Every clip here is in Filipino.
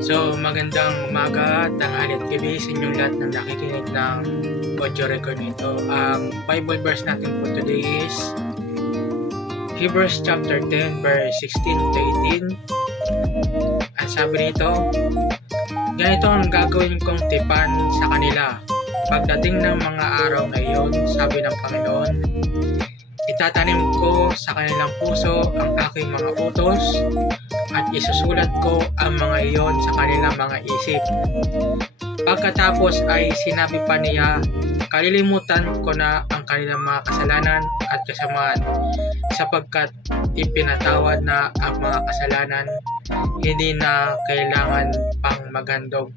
So, magandang umaga, tanghali at gabi sa inyong lahat ng nakikinig ng audio record nito. Ang Bible verse natin for today is Hebrews chapter 10 verse 16 to 18. Ang sabi nito, ganito ang gagawin kong tipan sa kanila. Pagdating ng mga araw na iyon, sabi ng Panginoon, itatanim ko sa kanilang puso ang aking mga utos at isusulat ko ang mga iyon sa kanilang mga isip. Pagkatapos ay sinabi pa niya, kalilimutan ko na ang kanilang mga kasalanan at kasamaan, sapagkat ipinatawad na ang mga kasalanan, hindi na kailangan pang maghandog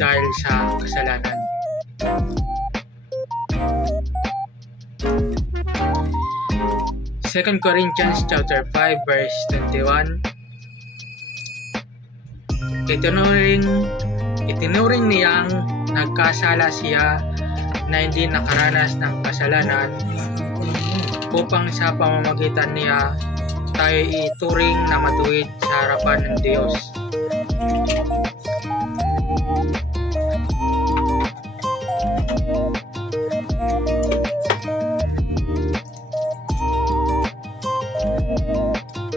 dahil sa kasalanan. Second Corinthians chapter 5 verse 21. Itinuring niyang nagkasala siya na hindi nakaranas ng kasalanan upang sa pamamagitan niya tayo ituring na matuwid sa harapan ng Diyos.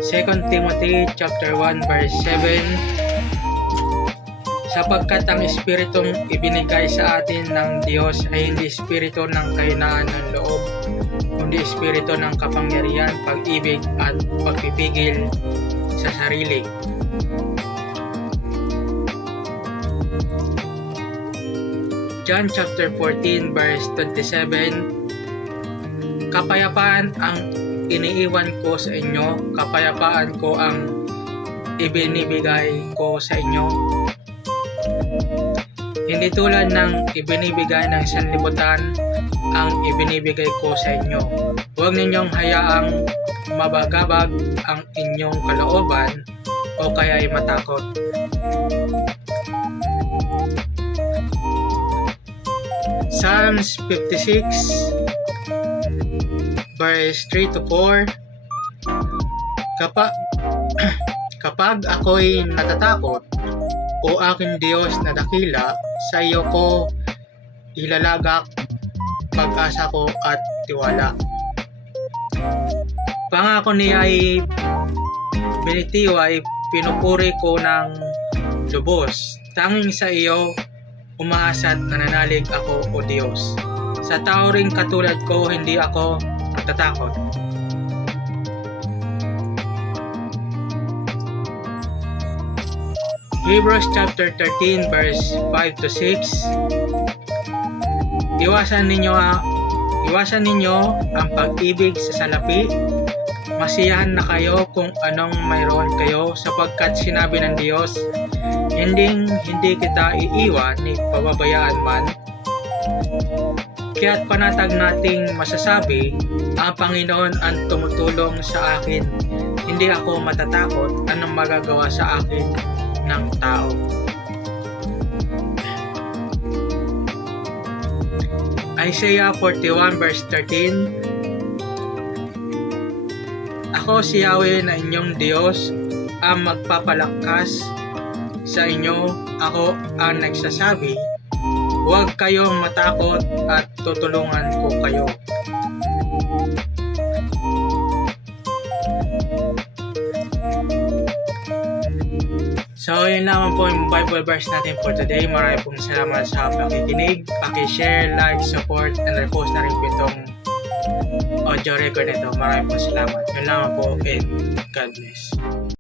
Second Timothy chapter 1 verse 7. Sapagkat ang espiritong ibinigay sa atin ng Diyos ay hindi espiritu ng kahinaan ng loob, kundi espiritu ng kapangyarihan, pag-ibig at pagpipigil sa sarili. John chapter 14 verse 27. Kapayapaan ang iniiwan ko sa inyo, kapayapaan ko ang ibinibigay ko sa inyo. Hindi tulad ng ibinibigay ng sanlibutan ang ibinibigay ko sa inyo. Huwag ninyong hayaang mabagabag ang inyong kalooban o kaya ay matakot. Psalms 56 verse 3 to 4. Kapag ako'y natatakot, o aking Diyos na dakila, sa iyo ko ilalagak pag-asa ko at tiwala. Pangako niya ay binitiway, pinupuri ko ng lubos. Tanging sa iyo umaasa at nananalig ako, O Diyos. Sa tao ring katulad ko, hindi ako natatakot. Hebrews chapter 13 verse 5 to 6. Iwasan ninyo ang pag-ibig sa salapi. Masiyahan na kayo kung anong mayroon kayo, sapagkat sinabi ng Diyos, hindi kita iiwan ni pababayaan man. Kaya't panatag nating masasabi, ang Panginoon ang tumutulong sa akin. Hindi ako matatakot anong magagawa sa akin ng tao. Isaiah 41 verse 13. Ako si Yahweh na inyong Diyos, ang magpapalakas sa inyo. Ako ang nagsasabi, huwag kayong matakot at tutulungan ko kayo. So, yun lamang po yung Bible verse natin for today. Maraming pong salamat sa pakikinig. Paki-share, like, support, and repost na rin po itong audio record nito. Maraming pong salamat. Yun lamang po and God bless.